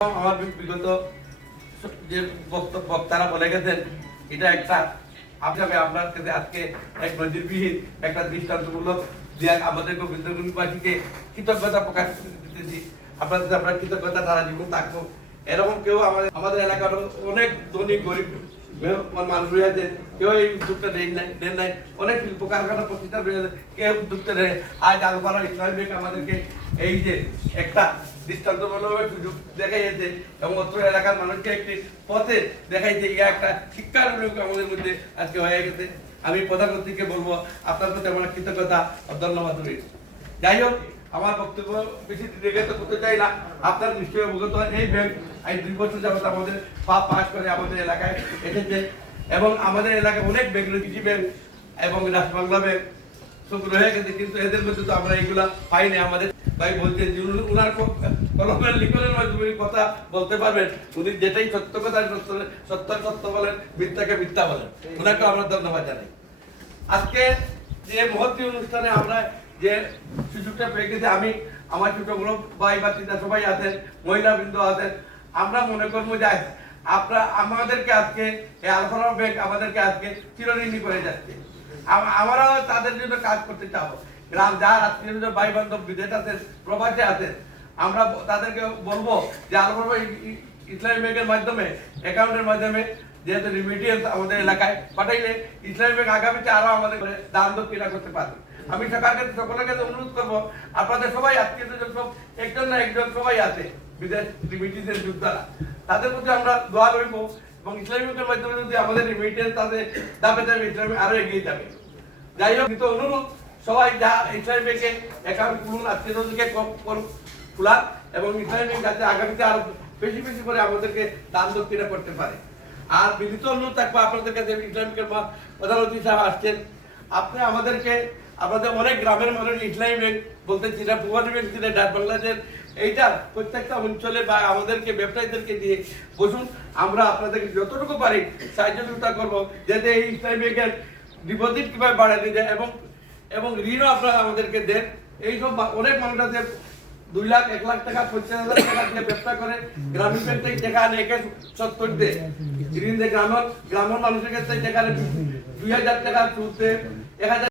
আমার বিগত যে বক্তারা বলে গেছেন, এটা একটা আপনাকে আপনার কাছে আজকে এক নজিরবিহীন, একটা দৃষ্টান্তমূলক আমাদের কৃতজ্ঞতা প্রকাশ দিতেছি। কৃতজ্ঞতা তারা জীবন থাকব এরকম কেউ আমাদের আমাদের এলাকার অনেক ধনী, গরিব মানুষ রয়েছে। কেউ এই উদ্যোগটা নেই নাই নেন নাই। অনেক শিল্প কারখানা প্রতিষ্ঠান রয়েছে কেউ উদ্যোগটা নেই। আজ আলপাড়া ইসলাম ব্যাংক আমাদেরকে এই যে একটা দৃষ্টান্তমূলক সুযোগ দেখাইছে এবং অত্র এলাকার মানুষকে একটি পথে দেখাইছে ইয়া একটা শিক্ষার লোক আমাদের মধ্যে আজকে হয়ে গেছে। আমি প্রধানমন্ত্রীকে বলব, আপনার প্রতি আমার কৃতজ্ঞতা ধন্যবাদ রইল। যাই হোক, আমার বক্তব্য বেশি দীর্ঘায়িত করতে চাই না। আপনার নিশ্চয়ই অবগত এই ব্যাংক আজ দুই বছর যাবত আমাদের পা পাস করে আমাদের এলাকায় এসেছে এবং আমাদের এলাকায় অনেক ব্যাংক রয়েছে ব্যাংক এবং রাজবাংলা ব্যাংক। সব রয়ে গেছে, কিন্তু এদের মধ্যে তো আমরা এগুলা পাইনি আমাদের ভাই বলছেন উনার কলমের লিখনের মাধ্যমে উনি কথা বলতে পারবেন। উনি যেটাই সত্য কথা সত্য সত্য বলেন, মিথ্যাকে মিথ্যা বলেন। ওনাকে আমরা ধন্যবাদ জানাই। আজকে যে মহৎ অনুষ্ঠানে আমরা যে সুযোগটা পেয়ে গেছি, আমি, আমার ছোট বড় ভাই বাতিদা সবাই আছেন মহিলা বৃন্দ আছেন, আমরা মনে করব যে আপনার আমাদেরকে আজকে এই আলফারা ব্যাংক আমাদেরকে আজকে চিরঋণী করে যাচ্ছে। আম- আমরাও তাদের জন্য কাজ করতে চাবো। গ্রাম যার আত্মীয় ভাই বান্ধব বিদেশ প্রবাসে আমরা তাদেরকে বলব যে আলফারা ইসলামী ব্যাংকের মাধ্যমে, অ্যাকাউন্টের মাধ্যমে, যেহেতু আমাদের এলাকায় পাঠাইলে, ইসলামী ব্যাংক আরও আমাদের দান দক্ষিণা করতে পারবে। আমি সরকারকে সকলের কাছে অনুরোধ করব, আপনাদের সবাই আত্মীয় সব একজন না একজন সবাই আছে, বিদেশ রিমিডিয়েন্সের যোদ্ধারা, তাদের প্রতি আমরা দোয়া রইব এবং ইসলামী ব্যাংকের মাধ্যমে যদি আমাদের রিমিডিয়েন্স তাদের দাবে যাবে ইসলামী আরও এগিয়ে যাবে। যাই হোক অনুরোধ সবাই যা ইসলামী ব্যাংকে অ্যাকাউন্ট খুলুন আত্মীয় স্বজনকে খোলান এবং ইসলামী ব্যাংক যাতে আগামীতে আরও বেশি বেশি করে আমাদেরকে দান দক্ষিণা করতে পারে। আর বিনীত অনুরোধ থাকব আপনাদের কাছে ইসলামিকের প্রধানমন্ত্রী সাহেব আসছেন। আপনি আমাদেরকে, আমাদের অনেক গ্রামের মানুষ ইসলামী ব্যাংক বলতে চিরা ভুবনী ব্যাংক চিরা ডাক বাংলাদেশ এইটা প্রত্যেকটা অঞ্চলে বা আমাদেরকে, ব্যবসায়ীদেরকে দিয়ে বসুন। আমরা আপনাদেরকে যতটুকু পারি সাহায্য সহযোগিতা করব, যাতে এই ইসলামী ব্যাংকের ডিপোজিট কীভাবে বাড়াতে যায় এবং এবং ঋণও আপনারা আমাদেরকে দেন। এইসব অনেক মানুষ আছে দুই লাখ, এক লাখ টাকা, পঞ্চাশ হাজার টাকা দিয়ে ব্যবসা করে গ্রামীণ ব্যাংক থেকে টাকা আনে একে সত্তর দে ঋণ দেয় গ্রামের গ্রামের মানুষের কাছে টাকা দুই হাজার টাকা সুদ। দেয় এক হাজার